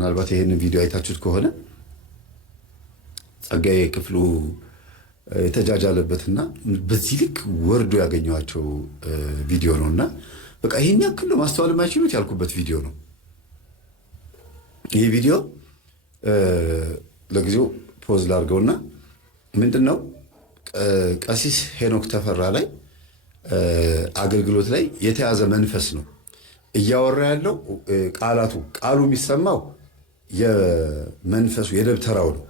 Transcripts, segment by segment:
ምናልባት ይሄንን ቪዲዮ አይታችሁት ከሆነ ጸጋዬ ክፍሉ የተጃጃለበትና በዚህ ልክ ወርዶ ያገኘዋቸው ቪዲዮ ነውና በቃ ይሄን ያክል ማስተዋል የማይችሉት ያልኩበት ቪዲዮ ነው። ይሄ ቪዲዮ ለጊዜው ፖዝ ላድርገውና ምንድነው ቀሲስ ሄኖክ ተፈራ ላይ አገልግሎት ላይ የተያዘ መንፈስ ነው እያወራ ያለው። ቃሉ የሚሰማው የመንፈሱ የደብተራው ነው።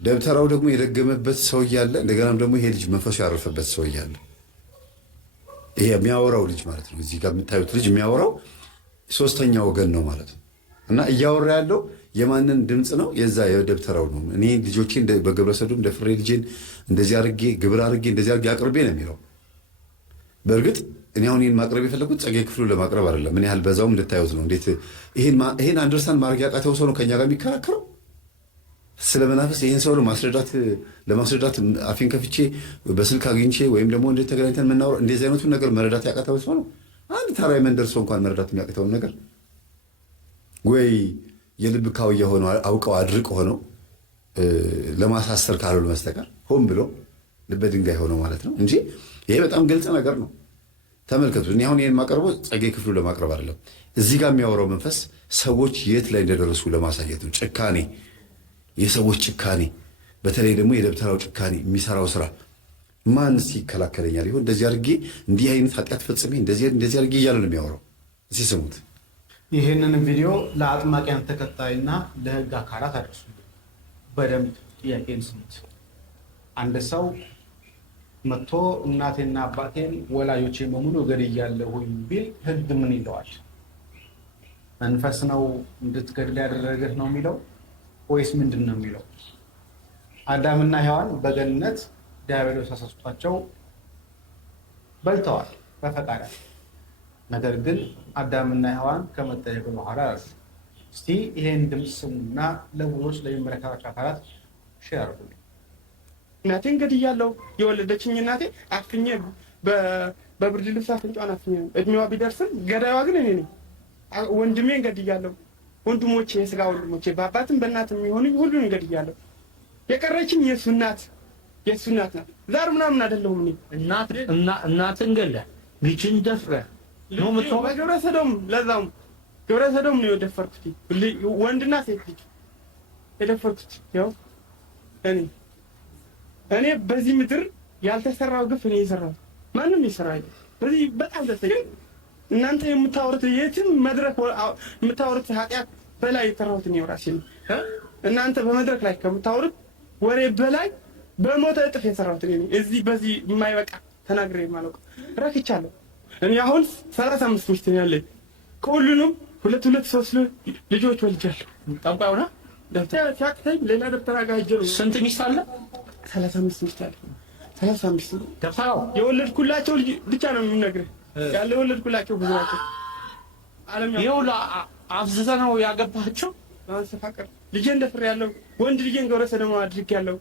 ደብተራው ደግሞ የደገመበት ሰው እያለ እንደገናም ደግሞ ይሄ ልጅ መንፈሱ ያረፈበት ሰው እያለ ይሄ የሚያወራው ልጅ ማለት ነው። እዚህ ጋር የምታዩት ልጅ የሚያወራው ሶስተኛ ወገን ነው ማለት ነው። እና እያወራ ያለው የማንን ድምፅ ነው? የዛ የደብተራው ነው። እኔ ልጆቼ በግብረ ሰዶም ደፍሬ ልጄን እንደዚህ አድርጌ ግብር አድርጌ እንደዚህ አድርጌ አቅርቤ ነው የሚለው። በእርግጥ እኔ አሁን ይህን ማቅረብ የፈለጉት ጸጋዬ ክፍሉ ለማቅረብ አይደለም። ምን ያህል በዛውም እንድታዩት ነው። እንዴት ይሄን አንደርስታንድ ማድረግ ያቃተው ሰው ነው ከኛ ጋር የሚከራከረው ስለ መናፍስ። ይህን ሰው ለማስረዳት አፌን ከፍቼ በስልክ አግኝቼ ወይም ደግሞ እንዴት ተገናኝተን የምናወራው እንደዚህ አይነቱን ነገር መረዳት ያቃተው ሰው ነው። አንድ ተራ መንደር ሰው እንኳን መረዳት የሚያቅተውን ነገር ወይ የልብ ካውያ ሆነው አውቀው አድርቅ ሆነው ለማሳሰር ካልሆነ በስተቀር ሆን ብሎ ልበ ድንጋይ ሆነው ማለት ነው እንጂ ይሄ በጣም ግልጽ ነገር ነው። ተመልከቱ። እኔ አሁን ይሄን ማቀርበው ጸጋዬ ክፍሉ ለማቅረብ አይደለም። እዚህ ጋር የሚያወራው መንፈስ ሰዎች የት ላይ እንደደረሱ ለማሳየት ነው። ጭካኔ፣ የሰዎች ጭካኔ፣ በተለይ ደግሞ የደብተራው ጭካኔ የሚሰራው ስራ ማን ይከላከለኛል ይሆን? እንደዚህ አድርጌ እንዲህ አይነት ኃጢአት ፈጽሜ እንደዚህ አድርጌ እያለ ነው የሚያወራው። እስኪ ስሙት። ይህንን ቪዲዮ ለአጥማቂያን ተከታይና ለህግ አካላት አድርሱ። በደንብ ጥያቄን ስሙት። አንድ ሰው መጥቶ እናቴና አባቴን ወላጆቼን በሙሉ እገድያለሁኝ ቢል ህግ ምን ይለዋል? መንፈስ ነው እንድትገድል ያደረገህ ነው የሚለው ወይስ ምንድን ነው የሚለው? አዳምና ሔዋን በገነት ዲያብሎስ አሳስቷቸው በልተዋል በፈቃዳቸው። ነገር ግን አዳምና ሔዋን ከመጠየቅ በኋላ እስቲ ይሄን ድምፅ ስሙና ለብዙዎች ለሚመለከታቸው አካላት ሼር አድርጉልኝ። እናቴን ገድያለሁ። የወለደችኝ እናቴ አፍኜ በብርድ ልብስ አፍንጫዋን አፍኜ እድሜዋ ቢደርስም ገዳይዋ ግን እኔ ነኝ። ወንድሜን ገድያለሁ። ወንድሞቼ፣ የስጋ ወንድሞቼ በአባትም በእናትም የሚሆኑኝ ሁሉን ገድያለሁ። የቀረችኝ የእሱ እናት ናት። ዛር ምናምን አይደለሁም እኔ። እናትን ገለህ ልጅን ደፍረህ ነው የምትሆነው። በግብረ ሰዶም ለዛውም ግብረ ሰዶም ነው የደፈርኩት። ወንድና ሴት ልጅ የደፈርኩት ያው እኔ በዚህ ምድር ያልተሰራው ግፍ እኔ የሰራሁት ማንም ይሰራል። በዚህ በጣም ደስተኛ። እናንተ የምታወሩት የትም መድረክ የምታወሩት ኃጢአት በላይ የሰራሁት እኔ ራሴ ነኝ። እናንተ በመድረክ ላይ ከምታወሩት ወሬ በላይ በሞተ እጥፍ የሰራሁት እኔ ነኝ። እዚህ በዚህ የማይበቃ ተናግሬ ማለቁ ረክቻለሁ። እኔ አሁን 35 ሚስት ነው ያለኝ። ከሁሉንም ሁለት ሶስት ልጆች ወልጃለሁ። ጠንቋይ ሆነ ሲያቅተኝ ሌላ ደብተራ ጋር ሄጄ ነው። ስንት ሚስት አለ? 35 ሚስት አለ። 35 ደብተራው የወለድኩላቸው ልጅ ብቻ ነው የምነግርህ። ያለ የወለድኩላቸው ብዙ ናቸው። ይኸውላ አፍዝዘ ነው ያገባቸው። ማንሰፋቀር ልጄን ደፍሬያለሁ። ወንድ ልጄን ግብረ ሰዶም አድርጌያለሁ።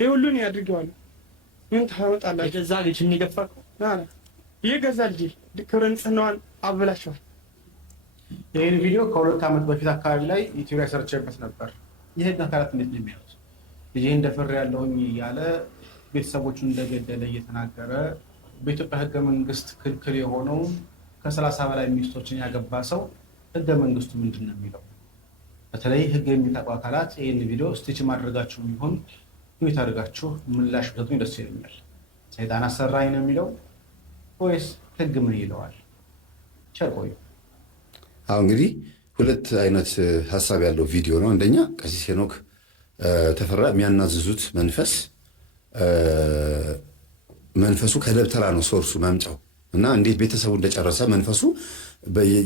ይሄ ሁሉ ነው ያድርጌዋለሁ። ምን ታወጣላችሁ? የገዛ ልጅ እንደፈቀው የገዛ ልጄ ክብረ ንጽህናዋን አበላሸዋል። ይህን ቪዲዮ ከ2 ዓመት በፊት አካባቢ ላይ ዩቲዩብ ላይ ሰርቼበት ነበር። የህግ አካላት እንዴት ነው የሚያዩት? ልጄን ደፍሬያለሁኝ እያለ ቤተሰቦቹን እንደገደለ እየተናገረ በኢትዮጵያ ህገ መንግስት ክልክል የሆነው ከ30 በላይ ሚስቶችን ያገባ ሰው ህገ መንግስቱ ምንድን ነው የሚለው? በተለይ ህግ የሚጠቁ አካላት ይህን ቪዲዮ ስቲች ማድረጋችሁ ቢሆን ትዊት አድርጋችሁ ምላሽ ብትሰጡኝ ደስ ይለኛል። ሰይጣን አሰራኝ ነው የሚለው ወይስ ህግ ምን ይለዋል? ቸር ቆዩ። አሁን እንግዲህ ሁለት አይነት ሀሳብ ያለው ቪዲዮ ነው። አንደኛ ቀሲስ ሄኖክ ተፈራ የሚያናዝዙት መንፈሱ ከደብተራ ነው ሶርሱ መምጫው እና እንዴት ቤተሰቡ እንደጨረሰ መንፈሱ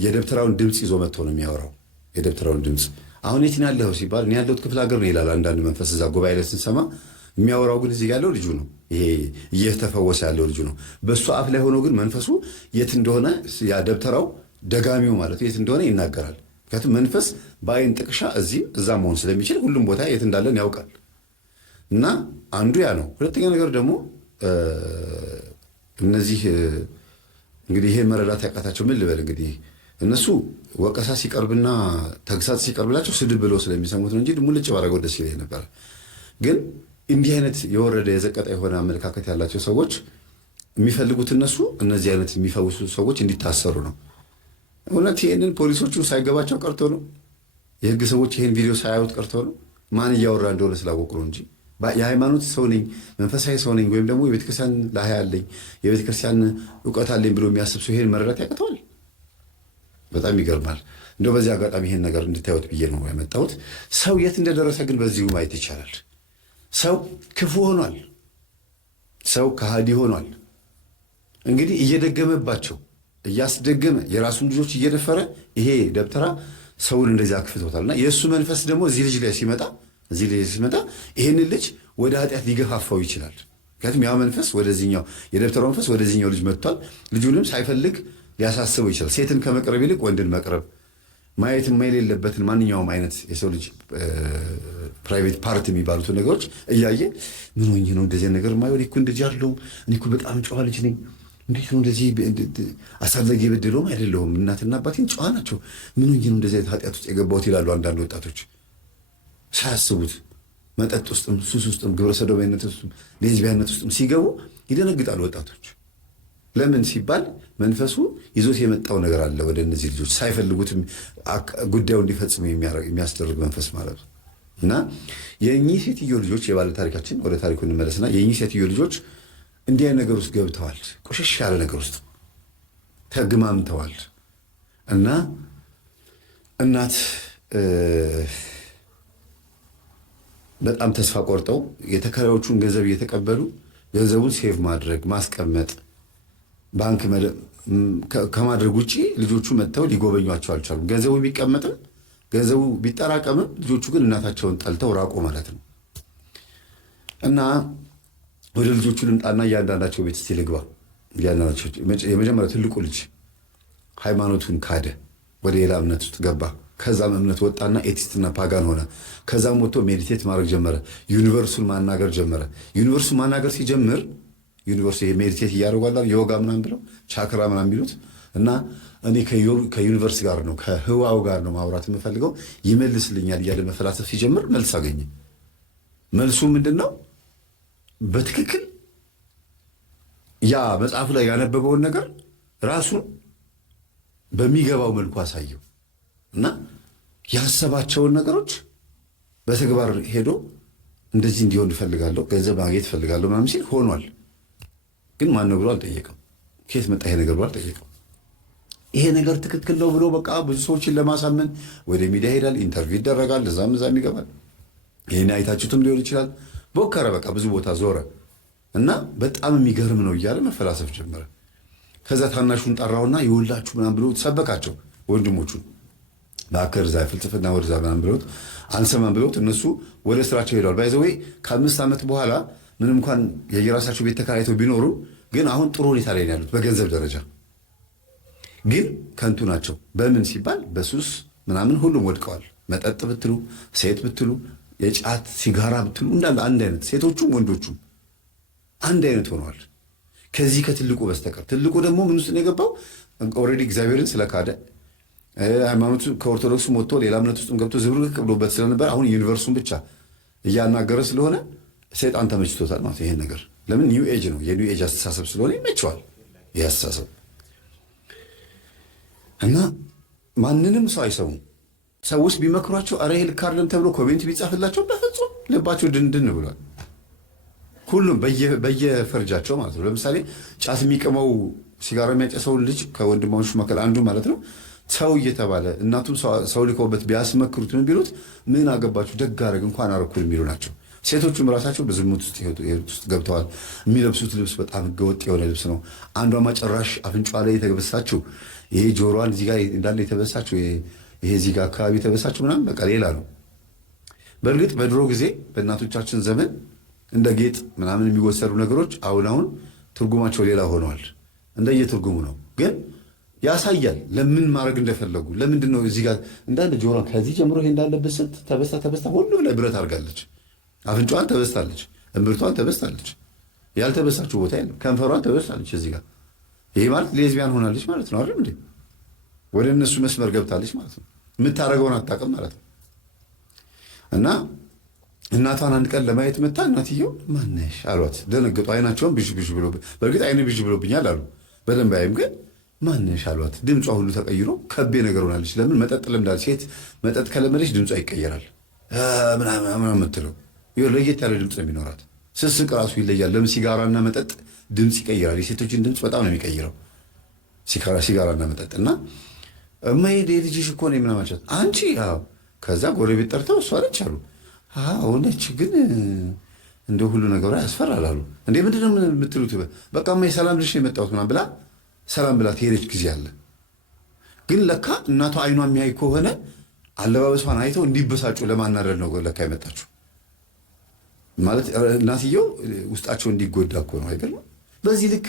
የደብተራውን ድምፅ ይዞ መጥቶ ነው የሚያወራው። የደብተራውን ድምፅ አሁን የት ነው ያለኸው ሲባል እኔ ያለሁት ክፍለ ሀገር ነው ይላል። አንዳንድ መንፈስ እዛ ጉባኤ ላይ ስንሰማ የሚያወራው ግን እዚህ ያለው ልጁ ነው። ይሄ እየተፈወሰ ያለው ልጁ ነው። በእሱ አፍ ላይ ሆኖ ግን መንፈሱ የት እንደሆነ ያ ደብተራው ደጋሚው ማለት የት እንደሆነ ይናገራል። ምክንያቱም መንፈስ በአይን ጥቅሻ እዚህም እዛ መሆን ስለሚችል ሁሉም ቦታ የት እንዳለን ያውቃል። እና አንዱ ያ ነው። ሁለተኛ ነገር ደግሞ እነዚህ እንግዲህ ይሄ መረዳት ያቃታቸው ምን ልበል እንግዲህ እነሱ ወቀሳ ሲቀርብና ተግሳጽ ሲቀርብላቸው ስድብ ብለው ስለሚሰሙት ነው እንጂ ሙልጭ ባረገው ደስ ይለኝ ነበር። ግን እንዲህ አይነት የወረደ የዘቀጠ የሆነ አመለካከት ያላቸው ሰዎች የሚፈልጉት እነሱ እነዚህ አይነት የሚፈውሱ ሰዎች እንዲታሰሩ ነው። እውነት ይህንን ፖሊሶቹ ሳይገባቸው ቀርቶ ነው? የህግ ሰዎች ይህን ቪዲዮ ሳያዩት ቀርቶ ነው? ማን እያወራ እንደሆነ ስላወቁ ነው እንጂ የሃይማኖት ሰው ነኝ መንፈሳዊ ሰው ነኝ ወይም ደግሞ የቤተክርስቲያን ላህ አለኝ የቤተክርስቲያን እውቀት አለኝ ብሎ የሚያስብ ሰው ይሄን መረዳት ያቅተዋል? በጣም ይገርማል። እንደው በዚህ አጋጣሚ ይሄን ነገር እንድታዩት ብዬ ነው ያመጣሁት። ሰው የት እንደደረሰ ግን በዚሁ ማየት ይቻላል። ሰው ክፉ ሆኗል። ሰው ከሃዲ ሆኗል። እንግዲህ እየደገመባቸው እያስደገመ የራሱን ልጆች እየደፈረ ይሄ ደብተራ ሰውን እንደዚህ አክፍቶታልና የእሱ መንፈስ ደግሞ እዚህ ልጅ ላይ ሲመጣ ይህንን ልጅ ወደ ኃጢአት ሊገፋፋው ይችላል። ምክንያቱም ያ መንፈስ ወደዚህኛው የደብተራው መንፈስ ወደዚህኛው ልጅ መጥቷል። ልጁንም ሳይፈልግ ሊያሳስበው ይችላል። ሴትን ከመቅረብ ይልቅ ወንድን መቅረብ፣ ማየት የሌለበትን ማንኛውም አይነት የሰው ልጅ ፕራይቬት ፓርት የሚባሉትን ነገሮች እያየ ምን ሆኜ ነው እንደዚህ ነገር ማየው? እኔ እኮ እንደዚህ አይደለሁም። እኔ እኮ በጣም ጨዋ ልጅ ነኝ። እንዴት ነው እንደዚህ አሳድርጌ የበደለውም አይደለሁም። እናትና አባቴን ጨዋ ናቸው። ምን ሆኜ ነው እንደዚህ አይነት ኃጢአት ውስጥ የገባሁት ይላሉ አንዳንድ ወጣቶች ሳያስቡት። መጠጥ ውስጥም ሱስ ውስጥም ግብረ ሰዶማዊነት ውስጥም ሌዝቢያነት ውስጥም ሲገቡ ይደነግጣሉ ወጣቶች። ለምን ሲባል መንፈሱ ይዞት የመጣው ነገር አለ ወደ እነዚህ ልጆች ሳይፈልጉት ጉዳዩ እንዲፈጽሙ የሚያስደርግ መንፈስ ማለት ነው። እና የእኚህ ሴትዮ ልጆች የባለ ታሪካችን ወደ ታሪኩ እንመለስና የእኚህ ሴትዮ ልጆች እንዲህ አይነት ነገር ውስጥ ገብተዋል። ቆሸሽ ያለ ነገር ውስጥ ተግማምተዋል። እና እናት በጣም ተስፋ ቆርጠው የተከራዮቹን ገንዘብ እየተቀበሉ ገንዘቡን ሴቭ ማድረግ ማስቀመጥ ባንክ ከማድረግ ውጭ ልጆቹ መጥተው ሊጎበኟቸው አልቻሉም። ገንዘቡ ቢቀመጥም ገንዘቡ ቢጠራቀምም ልጆቹ ግን እናታቸውን ጠልተው ራቁ ማለት ነው። እና ወደ ልጆቹ ልምጣና እያንዳንዳቸው ቤት እስቲ ልግባ። የመጀመሪያ ትልቁ ልጅ ሃይማኖቱን ካደ፣ ወደ ሌላ እምነት ውስጥ ገባ። ከዛም እምነት ወጣና ኤቲስትና ፓጋን ሆነ። ከዛም ወጥቶ ሜዲቴት ማድረግ ጀመረ። ዩኒቨርሱን ማናገር ጀመረ። ዩኒቨርሱን ማናገር ሲጀምር ዩኒቨርሱ ይሄ ሜዲቴት እያደረጓላ ዮጋ ምናምን ብለው ቻክራ ምናምን ቢሉት እና እኔ ከዩኒቨርስ ጋር ነው ከህዋው ጋር ነው ማውራት የምፈልገው ይመልስልኛል እያለ መፈላሰፍ ሲጀምር መልስ አገኘ። መልሱ ምንድን ነው? በትክክል ያ መጽሐፉ ላይ ያነበበውን ነገር ራሱን በሚገባው መልኩ አሳየው እና ያሰባቸውን ነገሮች በተግባር ሄዶ እንደዚህ እንዲሆን እፈልጋለሁ፣ ገንዘብ ማግኘት እፈልጋለሁ ምናምን ሲል ሆኗል። ግን ማን ነው ብሎ አልጠየቀም። ከየት መጣ ይሄ ነገር ብሎ አልጠየቀም። ይሄ ነገር ትክክል ነው ብሎ በቃ ብዙ ሰዎችን ለማሳመን ወደ ሚዲያ ሄዳል፣ ኢንተርቪው ይደረጋል፣ እዛም ይገባል። ይሄን አይታችሁትም ሊሆን ይችላል። ቦከረ፣ በቃ ብዙ ቦታ ዞረ እና በጣም የሚገርም ነው እያለ መፈላሰፍ ጀመረ። ከዛ ታናሹን ጠራውና ይውላችሁ ምናምን ብሎ ሰበካቸው ወንድሞቹን። በአከር ዛ ፍልስፍና ወደዛ ምናምን ብሎት አንሰማም ብሎት እነሱ ወደ ስራቸው ሄደዋል። ባይዘወይ ከ5 ዓመት በኋላ ምንም እንኳን የየራሳቸው ቤት ተከራይተው ቢኖሩ ግን አሁን ጥሩ ሁኔታ ላይ ያሉት በገንዘብ ደረጃ ግን ከንቱ ናቸው። በምን ሲባል በሱስ ምናምን ሁሉም ወድቀዋል። መጠጥ ብትሉ፣ ሴት ብትሉ፣ የጫት ሲጋራ ብትሉ እንዳለ አንድ አይነት፣ ሴቶቹም ወንዶቹም አንድ አይነት ሆነዋል ከዚህ ከትልቁ በስተቀር። ትልቁ ደግሞ ምን ውስጥ ነው የገባው? ኦልሬዲ እግዚአብሔርን ስለካደ ሃይማኖቱ ከኦርቶዶክሱ ወጥቶ ሌላ እምነት ውስጥም ገብቶ ዝብርቅ ብሎበት ስለነበር አሁን ዩኒቨርሱን ብቻ እያናገረ ስለሆነ ሰይጣን ተመችቶታል ማለት ይሄን ነገር። ለምን ኒው ኤጅ ነው፣ የኒው ኤጅ አስተሳሰብ ስለሆነ ይመቸዋል ይህ አስተሳሰብ። እና ማንንም ሰው አይሰሙም። ሰዎች ቢመክሯቸው አረ ይሄ ልክ አይደለም ተብሎ ኮሜንት ቢጻፍላቸው በፍጹም ልባቸው ድንድን ብሏል። ሁሉም በየፈርጃቸው ማለት ነው። ለምሳሌ ጫት የሚቀመው ሲጋራ የሚያጨሰውን ልጅ ከወንድማዎቹ መካከል አንዱ ማለት ነው ሰው እየተባለ እናቱም ሰው ልከውበት ቢያስመክሩት ምን ቢሉት ምን አገባችሁ ደግ አደረግ እንኳን አረኩል የሚሉ ናቸው። ሴቶቹም ራሳቸው በዝሙት ውስጥ ገብተዋል። የሚለብሱት ልብስ በጣም ህገወጥ የሆነ ልብስ ነው። አንዷማ ጭራሽ አፍንጫዋ ላይ የተበሳችው ይሄ ጆሮዋን እዚህ ጋር እንዳለ የተበሳችው ይሄ እዚህ ጋር አካባቢ የተበሳችው ምናምን በቃ ሌላ ነው። በእርግጥ በድሮ ጊዜ በእናቶቻችን ዘመን እንደ ጌጥ ምናምን የሚወሰዱ ነገሮች አሁን ትርጉማቸው ሌላ ሆነዋል። እንደየትርጉሙ ነው ግን ያሳያል ለምን ማድረግ እንደፈለጉ። ለምንድን ነው እዚህ ጋር እንዳለ ጆሮዋን ከዚህ ጀምሮ ይሄ እንዳለ ብስት ተበስታ ሁሉ ላይ ብረት አድርጋለች። አፍንጫዋን ተበስታለች፣ እምብርቷን ተበስታለች። ያልተበሳችው ቦታ የለም። ከንፈሯን ተበስታለች እዚህ ጋር። ይሄ ማለት ሌዝቢያን ሆናለች ማለት ነው አይደል እንዴ? ወደ እነሱ መስመር ገብታለች ማለት ነው። የምታደርገውን አታውቅም ማለት ነው። እና እናቷን አንድ ቀን ለማየት መታ እናትየው ማነሽ አሏት። ደነገጡ። አይናቸውን ብዥ ብዥ ብሎ በእርግጥ አይኔ ብዥ ብሎብኛል አሉ። በደንብ አይም ግን ማነሽ አሏት። ድምጿ ሁሉ ተቀይሮ ከቤ ነገር ሆናለች። ለምን መጠጥ ለምዳለች። ሴት መጠጥ ከለመደች ድምጿ ይቀየራል ምናምን የምትለው ለየት ያለ ድምፅ ነው የሚኖራት። ስስቅ ራሱ ይለያል። ለምን ሲጋራና መጠጥ ድምፅ ይቀይራል። የሴቶችን ድምፅ በጣም ነው የሚቀይረው ሲጋራና መጠጥ። እና እማዬ ልጅሽ እኮ ነው የምናማቻት አንቺ ከዛ ጎረቤት ጠርተው እሷ አለች አሉ እውነች ግን እንደ ሁሉ ነገሯ ያስፈራል አሉ። እንዴ ምንድን ነው የምትሉት? በቃ እማዬ ሰላም ልሽ የመጣሁት ምናምን ብላ ሰላም ብላ ትሄደች ጊዜ አለ። ግን ለካ እናቷ አይኗ የሚያይ ከሆነ አለባበሷን አይተው እንዲበሳጩ ለማናደድ ነው ለካ የመጣችው። ማለት እናትየው ውስጣቸው እንዲጎዳ እኮ ነው አይደል? በዚህ ልክ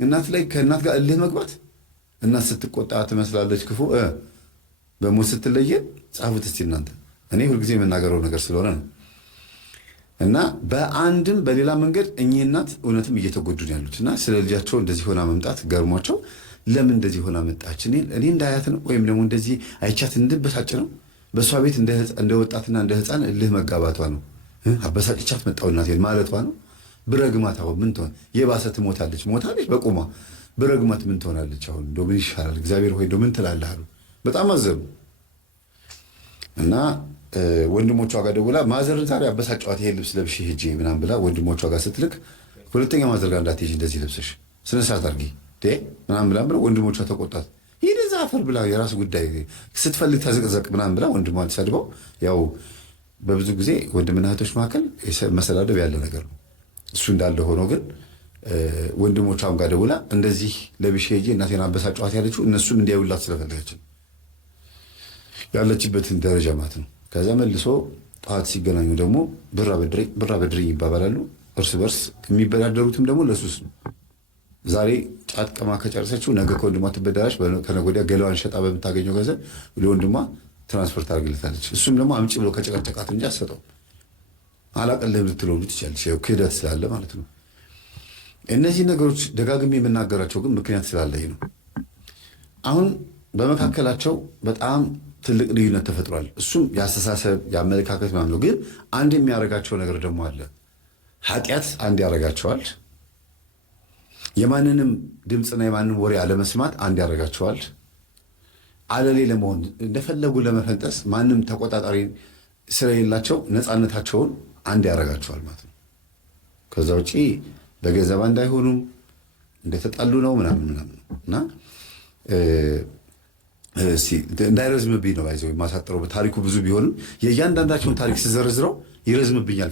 እናት ላይ ከእናት ጋር እልህ መግባት። እናት ስትቆጣ ትመስላለች ክፉ፣ በሞት ስትለየን ጻፉት እስቲ እናንተ። እኔ ሁልጊዜ የምናገረው ነገር ስለሆነ ነው። እና በአንድም በሌላ መንገድ እኚህ እናት እውነትም እየተጎዱ ነው ያሉት። እና ስለ ልጃቸው እንደዚህ ሆና መምጣት ገርሟቸው ለምን እንደዚህ ሆና መጣች እኔ እንዳያት ነው ወይም ደግሞ እንደዚህ አይቻት እንድበሳጭ ነው። በእሷ ቤት እንደ ወጣትና እንደ ሕፃን እልህ መጋባቷ ነው። አበሳጭቻት መጣሁ እናቴን ማለቷ ነው። ብረግማት አሁን ምን ትሆን? የባሰ ትሞታለች። ሞታለች በቁሟ። ብረግማት ምን ትሆናለች? አሁን እንደው ምን ይሻላል? እግዚአብሔር ሆይ እንደው ምን ትላለህ አሉ። በጣም አዘኑ። እና ወንድሞቿ ጋር ደውላ ማዘርን ዛሬ አበሳጨዋት ይሄ ልብስ ለብሼ ሂጂ ምናምን ብላ ወንድሞቿ ጋር ስትልክ ሁለተኛ ማዘር ጋር እንዳትሄጂ እንደዚህ ለብሰሽ ስነ ስርዓት አድርጊ ምናምን ብላ ወንድሞቿ ተቆጣት። ይህ እዛ አፈር ብላ የራሱ ጉዳይ ስትፈልግ ተዘቅዘቅ ምናምን ብላ ወንድሟን ሰድበው ያው በብዙ ጊዜ ወንድምና እህቶች መካከል መሰዳደብ ያለ ነገር ነው። እሱ እንዳለ ሆኖ ግን ወንድሞቿም ጋር ደውላ እንደዚህ ለብሼ ሂጂ እናቴን አበሳጨዋት ያለችው እነሱም እንዲያዩላት ስለፈለገች ያለችበትን ደረጃ ማለት ነው። ከዛ መልሶ ጠዋት ሲገናኙ ደግሞ ብር አበድረኝ ይባባላሉ። እርስ በርስ የሚበዳደሩትም ደግሞ ለሱስ ነው። ዛሬ ጫት ቀማ ከጨረሰችው ነገ ከወንድሟ ትበደራች። ከነገ ወዲያ ገለዋን ሸጣ በምታገኘው ገንዘብ ለወንድሟ ትራንስፈር ታደርግለታለች። እሱም ደግሞ አምጪ ብሎ ከጨቀጨቃት እንጂ አትሰጠው። አላቀልህም ልትለው ትችላለች። ክህደት ስላለ ማለት ነው። እነዚህ ነገሮች ደጋግሜ የምናገራቸው ግን ምክንያት ስላለኝ ነው። አሁን በመካከላቸው በጣም ትልቅ ልዩነት ተፈጥሯል። እሱም የአስተሳሰብ የአመለካከት ማለት ነው። ግን አንድ የሚያደርጋቸው ነገር ደግሞ አለ። ኃጢአት አንድ ያደርጋቸዋል። የማንንም ድምፅና የማንንም ወሬ አለመስማት አንድ ያደርጋቸዋል። አለሌ ለመሆን እንደፈለጉ ለመፈንጠስ ማንም ተቆጣጣሪ ስለሌላቸው ነፃነታቸውን አንድ ያደርጋቸዋል ማለት ነው። ከዛ ውጪ በገንዘብ እንዳይሆኑም እንደተጣሉ ነው ምናምን እና እንዳይረዝምብኝ ነው ባይዘው የማሳጥረው። በታሪኩ ብዙ ቢሆንም የእያንዳንዳቸውን ታሪክ ስዘረዝረው ይረዝምብኛል።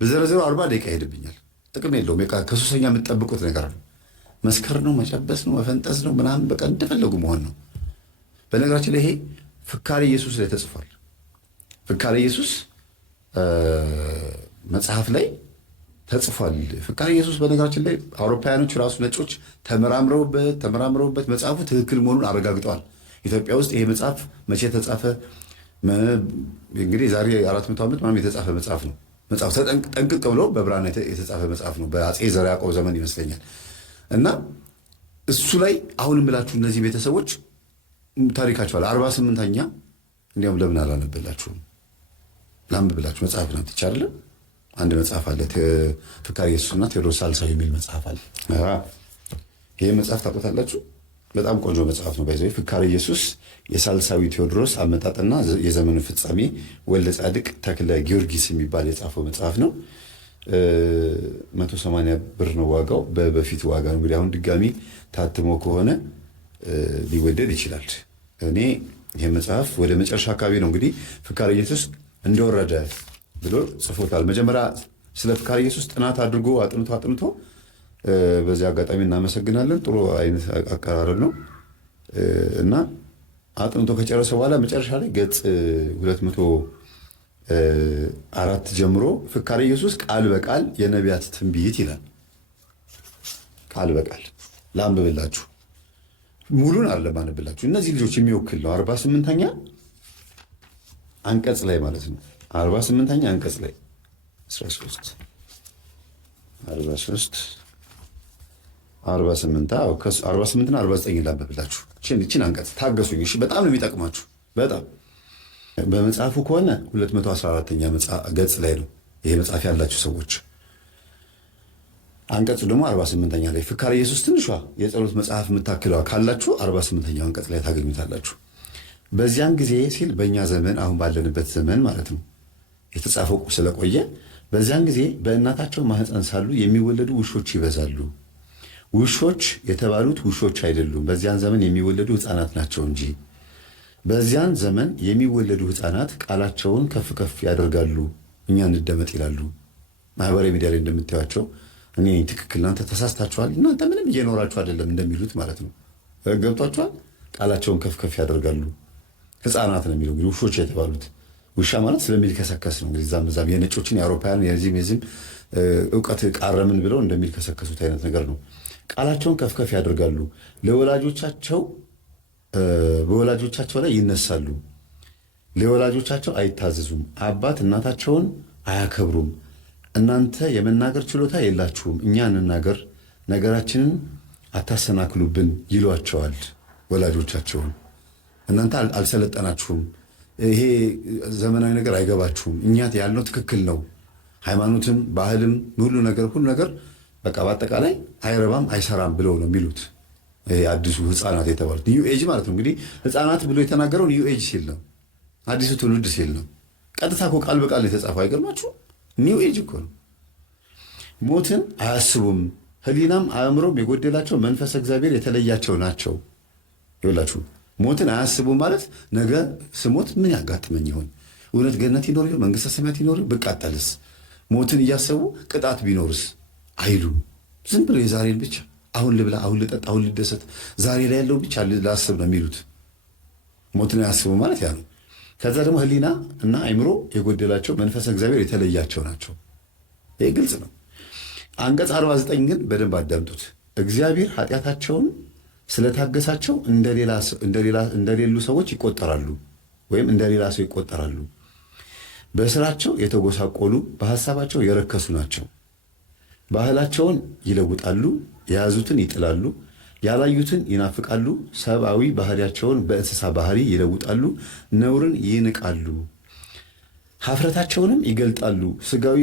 በዘረዝረው 40 ደቂቃ ይሄድብኛል። ጥቅም የለውም። ከሱሰኛ የምትጠብቁት ነገር ነው። መስከር ነው፣ መጨበስ ነው፣ መፈንጠስ ነው ምናምን በቃ እንደፈለጉ መሆን ነው። በነገራችን ላይ ይሄ ፍካሬ ኢየሱስ ላይ ተጽፏል። ፍካሬ ኢየሱስ መጽሐፍ ላይ ተጽፏል። ፍካሬ ኢየሱስ በነገራችን ላይ አውሮፓውያኖች ራሱ ነጮች ተመራምረውበት መጽሐፉ ትክክል መሆኑን አረጋግጠዋል። ኢትዮጵያ ውስጥ ይሄ መጽሐፍ መቼ ተጻፈ? እንግዲህ ዛሬ 400 ዓመት ምናምን የተጻፈ መጽሐፍ ነው። መጽሐፍ ጠንቅቅ ብሎ በብራና የተጻፈ መጽሐፍ ነው። በአፄ ዘርዓ ያዕቆብ ዘመን ይመስለኛል። እና እሱ ላይ አሁን የምላችሁ እነዚህ ቤተሰቦች ታሪካቸው አለ 48ኛ እንዲያውም ለምን አላነብላችሁም? ላንብብላችሁ። መጽሐፍ ናት ይቻላል። አንድ መጽሐፍ አለ ፍካሬ ኢየሱስና ቴዎድሮስ ሳልሳዊ የሚል መጽሐፍ አለ። ይሄ መጽሐፍ ታውቁታላችሁ? በጣም ቆንጆ መጽሐፍ ነው። ባይዘው ፍካሬ ኢየሱስ የሳልሳዊ ቴዎድሮስ አመጣጥና የዘመኑ ፍጻሜ ወልደ ጻድቅ ተክለ ጊዮርጊስ የሚባል የጻፈው መጽሐፍ ነው። 180 ብር ነው ዋጋው። በፊት ዋጋ ነው እንግዲህ አሁን ድጋሚ ታትሞ ከሆነ ሊወደድ ይችላል። እኔ ይሄ መጽሐፍ ወደ መጨረሻ አካባቢ ነው እንግዲህ ፍካሬ ኢየሱስ እንደወረደ ብሎ ጽፎታል። መጀመሪያ ስለ ፍካሬ ኢየሱስ ጥናት አድርጎ አጥንቶ በዚህ አጋጣሚ እናመሰግናለን። ጥሩ አይነት አቀራረብ ነው እና አጥንቶ ከጨረሰ በኋላ መጨረሻ ላይ ገጽ 204 ጀምሮ ፍካሬ ኢየሱስ ቃል በቃል የነቢያት ትንቢት ይላል። ቃል በቃል ላንብብላችሁ። ሙሉን አለማንብላችሁ። እነዚህ ልጆች የሚወክል ነው። 48ኛ አንቀጽ ላይ ማለት ነው። 48ኛ አንቀጽ ላይ 13 48 እና 49 ላንብብላችሁ። እችን አንቀጽ ታገሱኝ። እሺ በጣም ነው የሚጠቅማችሁ። በጣም በመጽሐፉ ከሆነ 214ኛ ገጽ ላይ ነው ይሄ መጽሐፍ ያላችሁ ሰዎች። አንቀጹ ደግሞ 48ኛ ላይ ፍካሬ ኢየሱስ ትንሿ የጸሎት መጽሐፍ የምታክለዋ ካላችሁ 48ኛው አንቀጽ ላይ ታገኙታላችሁ። በዚያን ጊዜ ሲል በእኛ ዘመን አሁን ባለንበት ዘመን ማለት ነው የተጻፈው ስለቆየ በዚያን ጊዜ በእናታቸው ማህፀን ሳሉ የሚወለዱ ውሾች ይበዛሉ። ውሾች የተባሉት ውሾች አይደሉም፣ በዚያን ዘመን የሚወለዱ ሕፃናት ናቸው እንጂ። በዚያን ዘመን የሚወለዱ ሕፃናት ቃላቸውን ከፍ ከፍ ያደርጋሉ፣ እኛ እንደመጥ ይላሉ። ማህበራዊ ሚዲያ ላይ እንደምታዩቸው እኔ ትክክል እናንተ ተሳስታችኋል፣ እናንተ ምንም እየኖራችሁ አይደለም እንደሚሉት ማለት ነው። ገብቷችኋል? ቃላቸውን ከፍ ከፍ ያደርጋሉ። ሕፃናት ነው የሚለው እንግዲህ ውሾች የተባሉት። ውሻ ማለት ስለሚልከሰከስ ነው እንግዲህ እዛም የነጮችን የአውሮፓውያን የዚህም እውቀት ቃረምን ብለው እንደሚልከሰከሱት አይነት ነገር ነው። ቃላቸውን ከፍ ከፍ ያደርጋሉ፣ በወላጆቻቸው ላይ ይነሳሉ፣ ለወላጆቻቸው አይታዘዙም፣ አባት እናታቸውን አያከብሩም። እናንተ የመናገር ችሎታ የላችሁም፣ እኛ እንናገር፣ ነገራችንን አታሰናክሉብን ይሏቸዋል ወላጆቻቸውን። እናንተ አልሰለጠናችሁም፣ ይሄ ዘመናዊ ነገር አይገባችሁም፣ እኛ ያልነው ትክክል ነው፣ ሃይማኖትም ባህልም ሁሉ ነገር በቃ በአጠቃላይ አይረባም አይሰራም ብለው ነው የሚሉት። አዲሱ ሕፃናት የተባሉት ኒው ኤጅ ማለት ነው እንግዲህ። ሕፃናት ብሎ የተናገረው ኒው ኤጅ ሲል ነው፣ አዲሱ ትውልድ ሲል ነው። ቀጥታ እኮ ቃል በቃል የተጻፈው አይገርማችሁ? ኒው ኤጅ እኮ ነው። ሞትን አያስቡም፣ ሕሊናም አእምሮም የጎደላቸው መንፈስ እግዚአብሔር የተለያቸው ናቸው። ይኸውላችሁ ሞትን አያስቡም ማለት ነገ ስሞት ምን ያጋጥመኝ ይሆን? እውነት ገነት ይኖር ይሆን? መንግሥተ ሰማያት ይኖር? ብቃጠልስ? ሞትን እያሰቡ ቅጣት ቢኖርስ አይሉም። ዝም ብሎ የዛሬን ብቻ አሁን ልብላ፣ አሁን ልጠጣ፣ አሁን ልደሰት፣ ዛሬ ላይ ያለው ብቻ ላስብ ነው የሚሉት። ሞትን አያስቡም ማለት ያ ነው። ከዛ ደግሞ ሕሊና እና አእምሮ የጎደላቸው መንፈስ እግዚአብሔር የተለያቸው ናቸው። ይህ ግልጽ ነው። አንቀጽ 49 ግን በደንብ አዳምጡት። እግዚአብሔር ኃጢአታቸውን ስለታገሳቸው እንደሌሉ ሰዎች ይቆጠራሉ፣ ወይም እንደሌላ ሰው ይቆጠራሉ። በስራቸው የተጎሳቆሉ በሐሳባቸው የረከሱ ናቸው። ባህላቸውን ይለውጣሉ፣ የያዙትን ይጥላሉ፣ ያላዩትን ይናፍቃሉ። ሰብአዊ ባህሪያቸውን በእንስሳ ባህሪ ይለውጣሉ፣ ነውርን ይንቃሉ፣ ኀፍረታቸውንም ይገልጣሉ። ሥጋዊ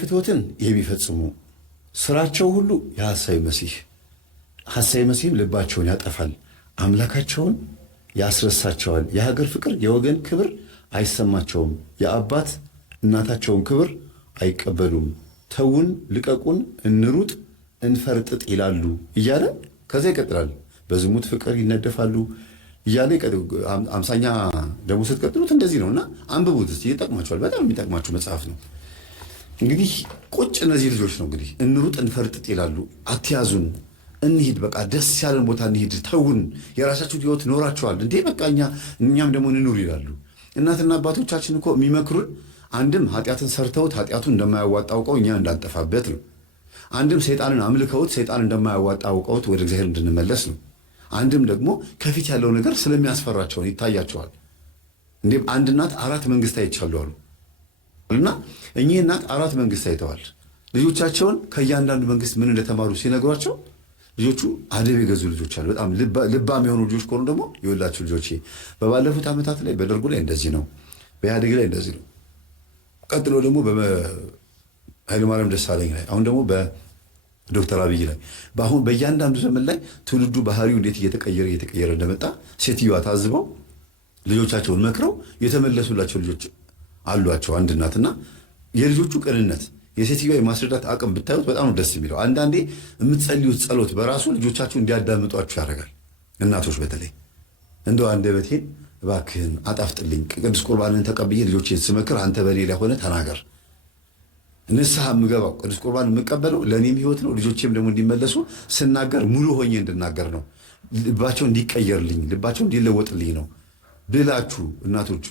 ፍትወትን የሚፈጽሙ ስራቸው ሁሉ ሐሳዊ መሲህ ልባቸውን ያጠፋል፣ አምላካቸውን ያስረሳቸዋል። የሀገር ፍቅር የወገን ክብር አይሰማቸውም፣ የአባት እናታቸውን ክብር አይቀበሉም። ተውን፣ ልቀቁን፣ እንሩጥ፣ እንፈርጥጥ ይላሉ እያለ ከዛ ይቀጥላል። በዝሙት ፍቅር ይነደፋሉ እያለ 50ኛ ደግሞ ስትቀጥሉት እንደዚህ ነው። እና አንብቡት እስኪ ይጠቅማችኋል። በጣም የሚጠቅማችሁ መጽሐፍ ነው። እንግዲህ ቁጭ እነዚህ ልጆች ነው እንግዲህ እንሩጥ እንፈርጥጥ ይላሉ። አትያዙን፣ እንሂድ፣ በቃ ደስ ያለን ቦታ እንሂድ፣ ተውን፣ የራሳችሁን ህይወት ኖራችኋል እንዴ በቃ እኛም ደግሞ እንኑር ይላሉ። እናትና አባቶቻችን እኮ የሚመክሩን አንድም ኃጢአትን ሰርተውት ኃጢአቱ እንደማያዋጣ አውቀው እኛ እንዳንጠፋበት ነው። አንድም ሰይጣንን አምልከውት ሰይጣን እንደማያዋጣ አውቀውት ወደ እግዚአብሔር እንድንመለስ ነው። አንድም ደግሞ ከፊት ያለው ነገር ስለሚያስፈራቸውን ይታያቸዋል። እንዲም አንድ እናት 4 መንግስት አይቻሉ አሉ እና እኚህ እናት 4 መንግስት አይተዋል። ልጆቻቸውን ከእያንዳንዱ መንግስት ምን እንደተማሩ ሲነግሯቸው ልጆቹ አደብ የገዙ ልጆች አሉ። በጣም ልባም የሆኑ ልጆች ከሆኑ ደግሞ የወላችሁ ልጆቼ በባለፉት ዓመታት ላይ በደርጉ ላይ እንደዚህ ነው፣ በኢህአዴግ ላይ እንደዚህ ነው፣ ቀጥሎ ደግሞ በኃይለማርያም ደሳለኝ ላይ፣ አሁን ደግሞ በዶክተር አብይ ላይ፣ በአሁን በእያንዳንዱ ዘመን ላይ ትውልዱ ባህሪው እንዴት እየተቀየረ እንደመጣ ሴትዮዋ ታዝበው ልጆቻቸውን መክረው የተመለሱላቸው ልጆች አሏቸው። አንድ እናትና የልጆቹ ቅንነት የሴትዮዋ የማስረዳት አቅም ብታዩት በጣም ነው ደስ የሚለው። አንዳንዴ የምትጸልዩት ጸሎት በራሱ ልጆቻችሁ እንዲያዳምጧችሁ ያደርጋል። እናቶች በተለይ እንደው አንደበቴን እባክህን አጣፍጥልኝ፣ ቅዱስ ቁርባንን ተቀብዬ ልጆቼን ስመክር አንተ በኔ ላይ ሆነ ተናገር። ንስሐ የምገባው ቅዱስ ቁርባን የምቀበለው ለእኔም ህይወት ነው፣ ልጆቼም ደግሞ እንዲመለሱ ስናገር ሙሉ ሆኜ እንድናገር ነው፣ ልባቸው እንዲቀየርልኝ፣ ልባቸው እንዲለወጥልኝ ነው ብላችሁ እናቶች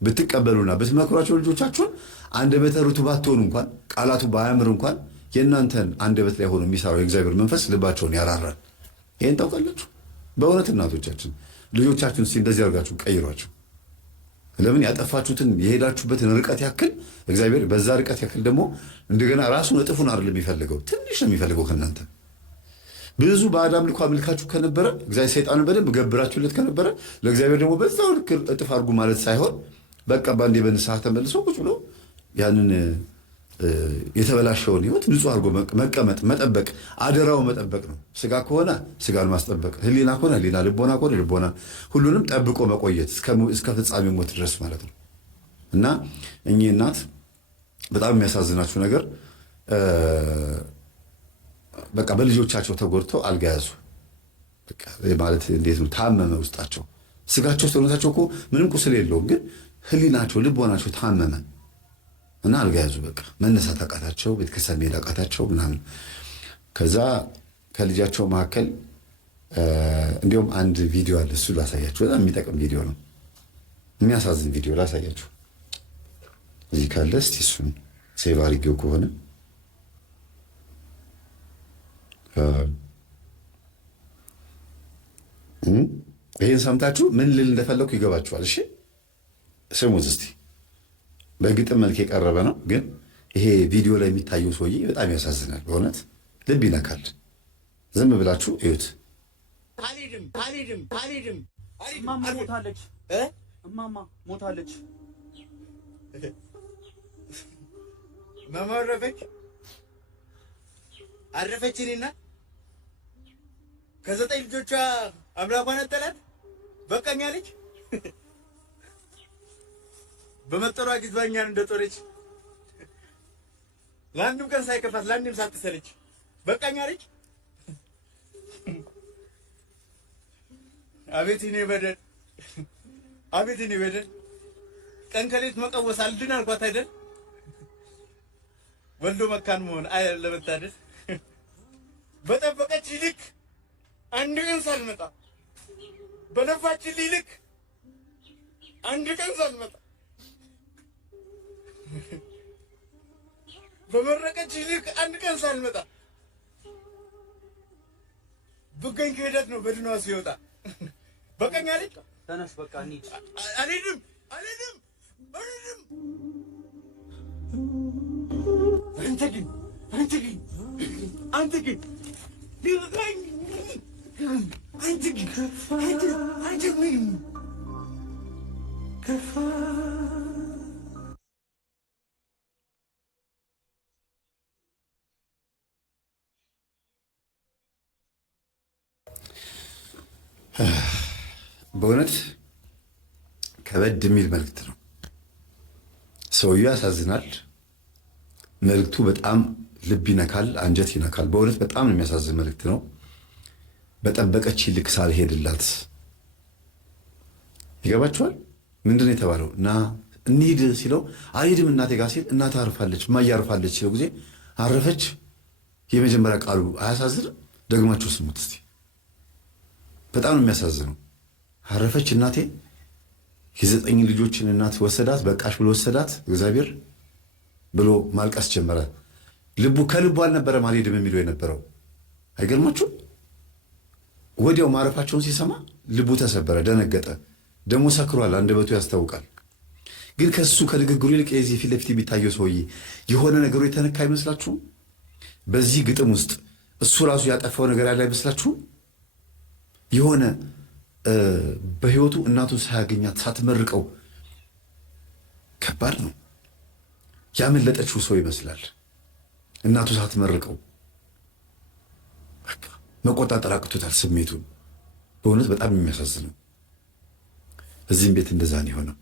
ብትቀበሉና ብትመክሯቸው ልጆቻችሁን አንደበተ ርቱዕ ባትሆኑ እንኳን ቃላቱ ባያምር እንኳን የእናንተን አንደበት ላይ ሆኖ የሚሰራው የእግዚአብሔር መንፈስ ልባቸውን ያራራል። ይህን ታውቃላችሁ። በእውነት እናቶቻችን ልጆቻችሁን እስኪ እንደዚህ አድርጋችሁ ቀይሯቸው። ለምን ያጠፋችሁትን የሄዳችሁበትን ርቀት ያክል እግዚአብሔር በዛ ርቀት ያክል ደግሞ እንደገና ራሱን እጥፉን አይደለም የሚፈልገው፣ ትንሽ ነው የሚፈልገው ከእናንተ። ብዙ ባዕድ አምልኮ አምልካችሁ ከነበረ እግዚአብሔር ሰይጣንን በደንብ ገብራችሁለት ከነበረ ለእግዚአብሔር ደግሞ በዛው ልክ እጥፍ አድርጉ ማለት ሳይሆን በቃ ባንዴ በንስሐ ተመልሶ ቁጭ ብሎ ያንን የተበላሸውን ህይወት ንጹህ አድርጎ መቀመጥ መጠበቅ፣ አደራው መጠበቅ ነው። ስጋ ከሆነ ስጋን ማስጠበቅ፣ ህሊና ከሆነ ህሊና፣ ልቦና ከሆነ ልቦና፣ ሁሉንም ጠብቆ መቆየት እስከ ፍጻሜ ሞት ድረስ ማለት ነው። እና እኚህ እናት በጣም የሚያሳዝናችሁ ነገር በቃ በልጆቻቸው ተጎድተው አልጋ ያዙ። በቃ ማለት እንዴት ነው? ታመመ ውስጣቸው። ስጋቸው ሰውነታቸው እኮ ምንም ቁስል የለውም፣ ግን ህሊናቸው ልቦናቸው ታመመ እና አልጋ ያዙ። በቃ መነሳት አቃታቸው፣ ቤተክርስቲያን መሄድ አቃታቸው ምናምን። ከዛ ከልጃቸው መካከል እንዲሁም አንድ ቪዲዮ አለ፣ እሱ ላሳያችሁ። በጣም የሚጠቅም ቪዲዮ ነው፣ የሚያሳዝን ቪዲዮ ላሳያችሁ። እዚህ ካለ እስቲ እሱን ሴቭ አድርጌው ከሆነ ይህን ሰምታችሁ ምን ልል እንደፈለኩ ይገባችኋል። እሺ ስሙት እስቲ። በግጥም መልክ የቀረበ ነው፣ ግን ይሄ ቪዲዮ ላይ የሚታየው ሰውዬ በጣም ያሳዝናል። በእውነት ልብ ይነካል። ዝም ብላችሁ እዩት። እማማ ሞታለች፣ እማማ ሞታለች። መመረፈች አረፈች። እኔና ከ9 ልጆቿ አምላኳን አጠላት በቃኝ አለች። በመጠሯ ጊዜኛን እንደጦረች ለአንድም ቀን ሳይከፋት ለአንድም ሳትሰለች በቃኝ አለች። አቤት እኔ በደል፣ አቤት እኔ በደል። ቀን ከሌት መቀወስ አልድን አልኳት አይደል? ወልዶ መካን መሆን አይ ለመታደስ በጠበቀች ልክ አንድ ቀን ሳልመጣ በለፋች ልክ አንድ ቀን ሳልመጣ በመረቀች ልክ አንድ ቀን ሳልመጣ ብገኝ ክህደት ነው በድኗ ሲወጣ በቀኝ አለች። ተነስ በቃ እንሂድ። አልሄድም። አንተ ግን አንተ ግን አንተ ግን በእውነት ከበድ የሚል መልእክት ነው። ሰውዬው ያሳዝናል። መልእክቱ በጣም ልብ ይነካል፣ አንጀት ይነካል። በእውነት በጣም የሚያሳዝን መልእክት ነው። በጠበቀች ልክ ሳልሄድላት ይገባችኋል። ምንድን ነው የተባለው? እና እንሂድ ሲለው አልሄድም እናቴ ጋር ሲል እናት አርፋለች፣ እማዬ አርፋለች ሲለው ጊዜ አረፈች። የመጀመሪያ ቃሉ አያሳዝንም? ደግማችሁ ስሙት እስቲ። በጣም ነው የሚያሳዝነው። አረፈች እናቴ። የ9 ልጆችን እናት ወሰዳት፣ በቃሽ ብሎ ወሰዳት እግዚአብሔር ብሎ ማልቀስ ጀመረ። ልቡ ከልቡ አልነበረም አልሄድም የሚለው የነበረው። አይገርማችሁ? ወዲያው ማረፋቸውን ሲሰማ ልቡ ተሰበረ፣ ደነገጠ። ደግሞ ሰክሯል፣ አንደበቱ ያስታውቃል። ግን ከሱ ከንግግሩ ይልቅ የዚህ ፊት ለፊት የሚታየው ሰውዬ የሆነ ነገሩ የተነካ አይመስላችሁም? በዚህ ግጥም ውስጥ እሱ ራሱ ያጠፋው ነገር ያለ አይመስላችሁም? የሆነ በህይወቱ እናቱን ሳያገኛት ሳትመርቀው ከባድ ነው። ያመለጠችው ሰው ይመስላል። እናቱ ሳትመርቀው በቃ መቆጣጠር አቅቶታል ስሜቱን። በእውነት በጣም የሚያሳዝነው እዚህም ቤት እንደዛ ነው የሆነው።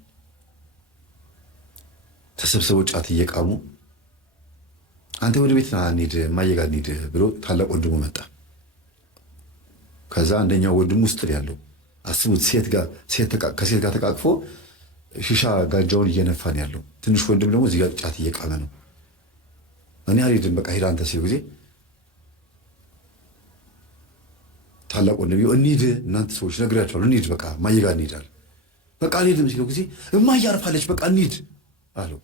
ተሰብስበው ጫት እየቃሙ አንተ ወደ ቤት ና እንሂድ፣ እማዬ ጋር እንሂድ ብሎ ታላቅ ወንድሙ መጣ። ከዛ አንደኛው ወንድሙ ውስጥ ያለው አስቡት፣ ከሴት ጋር ተቃቅፎ ሺሻ ጋንጃውን እየነፋ ነው ያለው። ትንሽ ወንድም ደግሞ እዚህ ጋር ጫት እየቃመ ነው። እኔ አልሄድም በቃ ሄድ አንተ ሲሉ ጊዜ ታላቅ ወንድም እንሂድ፣ እናንተ ሰዎች ነግሬያቸዋለሁ፣ እንሂድ በቃ እማዬ ጋር እንሂዳል። በቃ አልሄድም ሲለው ጊዜ እማዬ አርፋለች በቃ እንሂድ አለው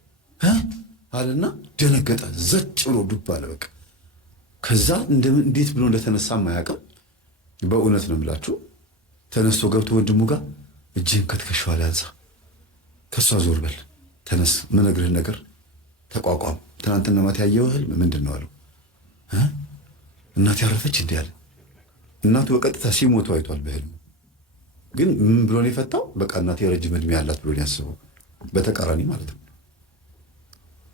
አለና ደነገጠ። ዘጭ ብሎ ዱብ አለ በቃ። ከዛ እንዴት ብሎ እንደተነሳ አያውቅም። በእውነት ነው የምላችሁ። ተነስቶ ገብቶ ወንድሙ ጋር እጅህን ከትከሻዋ ላይ አንሳ፣ ከሷ ዞር በል፣ ተነስ፣ ምነግርህን ነገር ተቋቋም። ትናንትና ማታ ያየው ህልም ምንድን ነው አለው። እናቴ ያረፈች እንዲህ አለ። እናቱ በቀጥታ ሲሞቱ አይቷል በህልሙ። ግን ምን ብሎ ነው የፈታው? በቃ እናቴ የረጅም እድሜ ያላት ብሎ ነው ያስበው። በተቃራኒ ማለት ነው።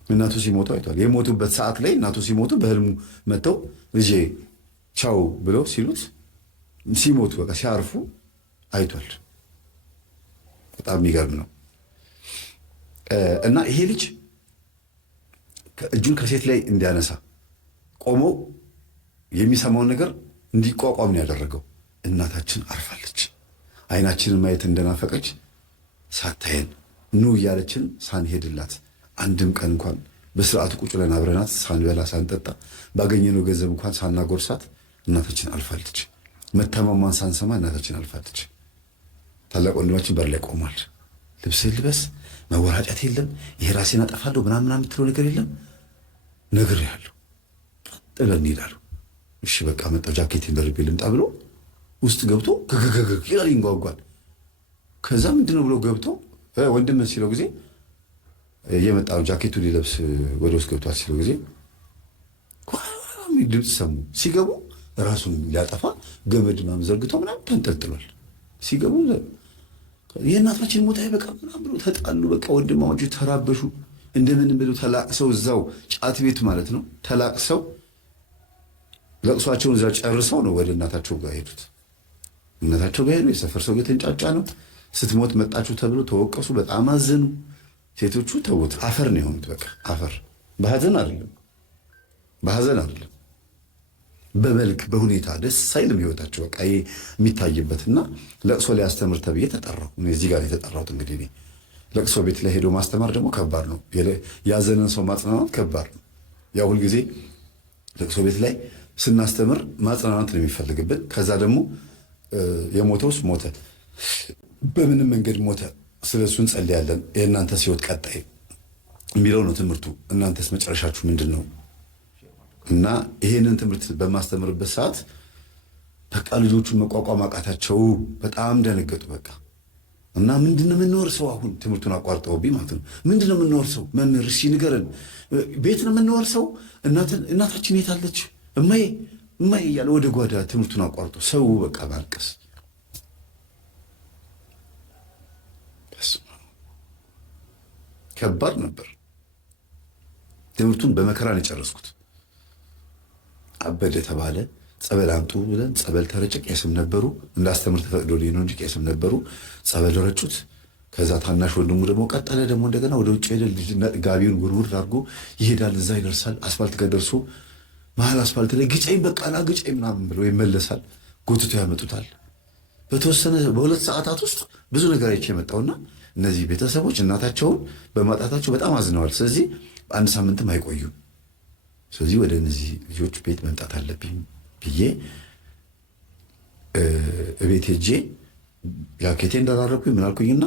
እናቱ ሲሞቱ አይቷል። የሞቱበት ሰዓት ላይ እናቱ ሲሞቱ በህልሙ መጥተው ልጄ ቻው ብለው ሲሉት ሲሞቱ በቃ ሲያርፉ አይቷል። በጣም የሚገርም ነው። እና ይሄ ልጅ እጁን ከሴት ላይ እንዲያነሳ ቆሞ የሚሰማውን ነገር እንዲቋቋም ነው ያደረገው። እናታችን አርፋለች። አይናችንን ማየት እንደናፈቀች ሳታየን ኑ እያለችን ሳንሄድላት አንድም ቀን እንኳን በስርዓቱ ቁጭ ብለን አብረናት ሳንበላ ሳንጠጣ ባገኘነው ገንዘብ እንኳን ሳናጎርሳት እናታችን አልፋለች። መታመሟን ሳንሰማ እናታችን አልፋለች። ታላቅ ወንድማችን በር ላይ ቆሟል። ልብስ ልበስ፣ መወራጨት የለም፣ ይሄ ራሴን አጠፋለሁ ምናምን የምትለው ነገር የለም። ነግሬሃለሁ፣ ቀጥ ብለን እንሄዳለን። እሺ በቃ መጣሁ፣ ጃኬቴን ደርቤ ልምጣ ብሎ ውስጥ ገብቶ ገገገግ ይላል፣ ይንጓጓል። ከዛ ምንድነው ብሎ ገብቶ ወንድም ሲለው ጊዜ የመጣው ጃኬቱ ሊለብስ ወደ ውስጥ ገብቷል ሲለው ጊዜ ድምፅ ሰሙ። ሲገቡ ራሱን ሊያጠፋ ገመድ ምናምን ዘርግቶ ምናምን ተንጠልጥሏል። ሲገቡ የእናታችን ሞት አይበቃም ምናምን ብሎ ተጣሉ። በቃ ወንድማማቾች ተራበሹ። እንደምንም ብለው ተላቅሰው እዛው ጫት ቤት ማለት ነው ተላቅሰው ለቅሷቸውን እዛ ጨርሰው ነው ወደ እናታቸው ጋር ሄዱት። እናታቸው ጋር ሄዱ። የሰፈር ሰው የተንጫጫ ነው። ስትሞት መጣችሁ ተብሎ ተወቀሱ። በጣም አዘኑ። ሴቶቹ ተውት፣ አፈር ነው የሆኑት። በቃ አፈር። በሐዘን አይደለም፣ በሐዘን አይደለም፣ በመልክ በሁኔታ ደስ አይልም ህይወታቸው። በቃ ይሄ የሚታይበትና ለቅሶ ላይ አስተምር ተብዬ ተጠራሁ። እዚህ ጋር የተጠራሁት እንግዲህ እኔ ለቅሶ ቤት ላይ ሄዶ ማስተማር ደግሞ ከባድ ነው። ያዘነን ሰው ማጽናናት ከባድ ነው። ያው ሁልጊዜ ለቅሶ ቤት ላይ ስናስተምር ማጽናናት ነው የሚፈልግብን። ከዛ ደግሞ የሞተውስ ሞተ፣ በምንም መንገድ ሞተ፣ ስለሱ እንጸልያለን። የእናንተስ ህይወት ቀጣይ የሚለው ነው ትምህርቱ። እናንተስ መጨረሻችሁ ምንድን ነው? እና ይሄንን ትምህርት በማስተምርበት ሰዓት በቃ ልጆቹን መቋቋም አቃታቸው። በጣም ደነገጡ። በቃ እና ምንድነው የምንወርሰው? አሁን ትምህርቱን አቋርጠውብኝ ማለት ነው። ምንድነው የምንወርሰው? መምህር እሺ ንገረን። ቤት ነው የምንወርሰው? እናታችን የት አለች? እማዬ እማዬ እያለ ወደ ጓዳ ትምህርቱን አቋርጦ ሰው በቃ ማልቀስ። ከባድ ነበር። ትምህርቱን በመከራን የጨረስኩት። አበደ ተባለ። ጸበል አምጡ ብለን ጸበል ተረጨ። ቄስም ነበሩ፣ እንዳስተምር ተፈቅዶልኝ ነው እንጂ ቄስም ነበሩ። ጸበል ረጩት። ከዛ ታናሽ ወንድሙ ደግሞ ቀጠለ። ደግሞ እንደገና ወደ ውጭ ሄደ። ጋቢውን ውርውር አድርጎ ይሄዳል። እዛ ይደርሳል። አስፋልት ከደርሶ መሀል አስፋልት ላይ ግጨኝ በቃ ና ግጨኝ ምናምን ብሎ ይመለሳል። ጎትቶ ያመጡታል። በተወሰነ በ2 ሰዓታት ውስጥ ብዙ ነገር አይቼ የመጣውና እነዚህ ቤተሰቦች እናታቸውን በማጣታቸው በጣም አዝነዋል። ስለዚህ በአንድ ሳምንትም አይቆዩም። ስለዚህ ወደ እነዚህ ልጆች ቤት መምጣት አለብኝ ብዬ እቤት ሄጄ ጃኬቴ እንዳላረኩኝ ምን አልኩኝና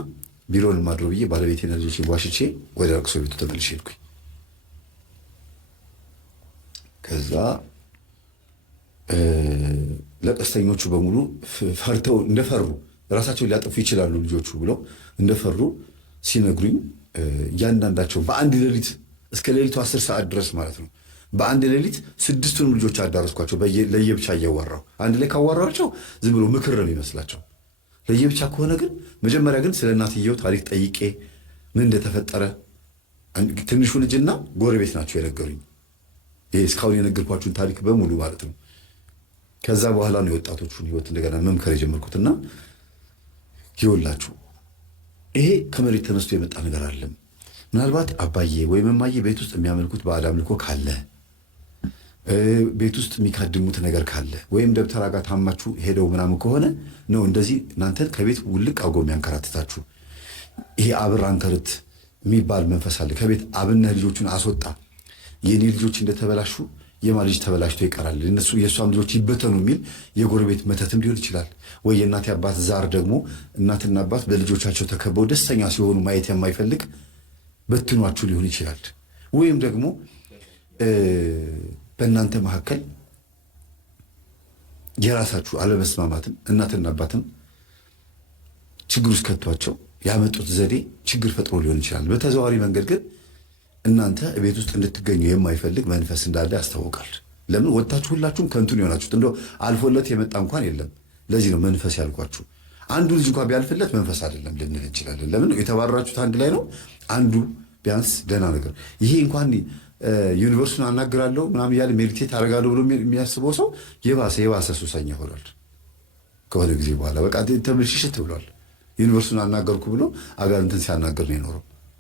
ቢሮን ማድሮ ብዬ ባለቤቴና ልጆቼ ዋሽቼ ወደ ለቅሶ ቤቱ ተመልሼ ሄድኩኝ። ከዛ ለቀስተኞቹ በሙሉ ፈርተው እንደፈሩ ራሳቸውን ሊያጠፉ ይችላሉ ልጆቹ ብለው እንደፈሩ ሲነግሩኝ እያንዳንዳቸው በአንድ ሌሊት እስከ ሌሊቱ 10 ሰዓት ድረስ ማለት ነው በአንድ ሌሊት 6ቱንም ልጆች አዳረስኳቸው። ለየብቻ እያዋራሁ አንድ ላይ ካዋራቸው ዝም ብሎ ምክር ነው የሚመስላቸው። ለየብቻ ከሆነ ግን መጀመሪያ ግን ስለ እናትየው ታሪክ ጠይቄ ምን እንደተፈጠረ ትንሹ ልጅና ጎረቤት ናቸው የነገሩኝ። ይሄ እስካሁን የነገርኳችሁን ታሪክ በሙሉ ማለት ነው። ከዛ በኋላ ነው የወጣቶቹን ህይወት እንደገና መምከር የጀመርኩትና ይኸውላችሁ ይሄ ከመሬት ተነስቶ የመጣ ነገር አይደለም። ምናልባት አባዬ ወይም እማዬ ቤት ውስጥ የሚያመልኩት ባዕድ አምልኮ ካለ፣ ቤት ውስጥ የሚካድሙት ነገር ካለ፣ ወይም ደብተራ ጋር ታማችሁ ሄደው ምናምን ከሆነ ነው እንደዚህ እናንተን ከቤት ውልቅ አውጎ የሚያንከራትታችሁ። ይሄ አብር አንከርት የሚባል መንፈስ አለ። ከቤት አብነህ ልጆቹን አስወጣ። የኔ ልጆች እንደተበላሹ የማ ልጅ ተበላሽቶ ይቀራል፣ እነሱ የእሷም ልጆች ይበተኑ የሚል የጎረቤት መተትም ሊሆን ይችላል። ወይ የእናት አባት ዛር ደግሞ እናትና አባት በልጆቻቸው ተከበው ደስተኛ ሲሆኑ ማየት የማይፈልግ በትኗችሁ ሊሆን ይችላል። ወይም ደግሞ በእናንተ መካከል የራሳችሁ አለመስማማትም እናትና አባትም ችግር ውስጥ ከቷቸው ያመጡት ዘዴ ችግር ፈጥሮ ሊሆን ይችላል። በተዘዋዋሪ መንገድ ግን እናንተ ቤት ውስጥ እንድትገኙ የማይፈልግ መንፈስ እንዳለ ያስታውቃል። ለምን ወጣችሁ? ሁላችሁም ከንቱን የሆናችሁት እንደው አልፎለት የመጣ እንኳን የለም። ለዚህ ነው መንፈስ ያልኳችሁ። አንዱ ልጅ እንኳን ቢያልፍለት መንፈስ አይደለም ልንል እንችላለን። ለምን የተባረራችሁት አንድ ላይ ነው። አንዱ ቢያንስ ደህና ነገር ይሄ እንኳን ዩኒቨርሱን አናግራለሁ ምናምን እያለ ሜዲቴት አደርጋለሁ ብሎ የሚያስበው ሰው የባሰ ሱሰኛ ሆኗል። ከሆነ ጊዜ በኋላ በቃ ተመልሽሽት ብሏል። ዩኒቨርሱን አናገርኩ ብሎ አጋንንትን ሲያናገር ነው የኖረው።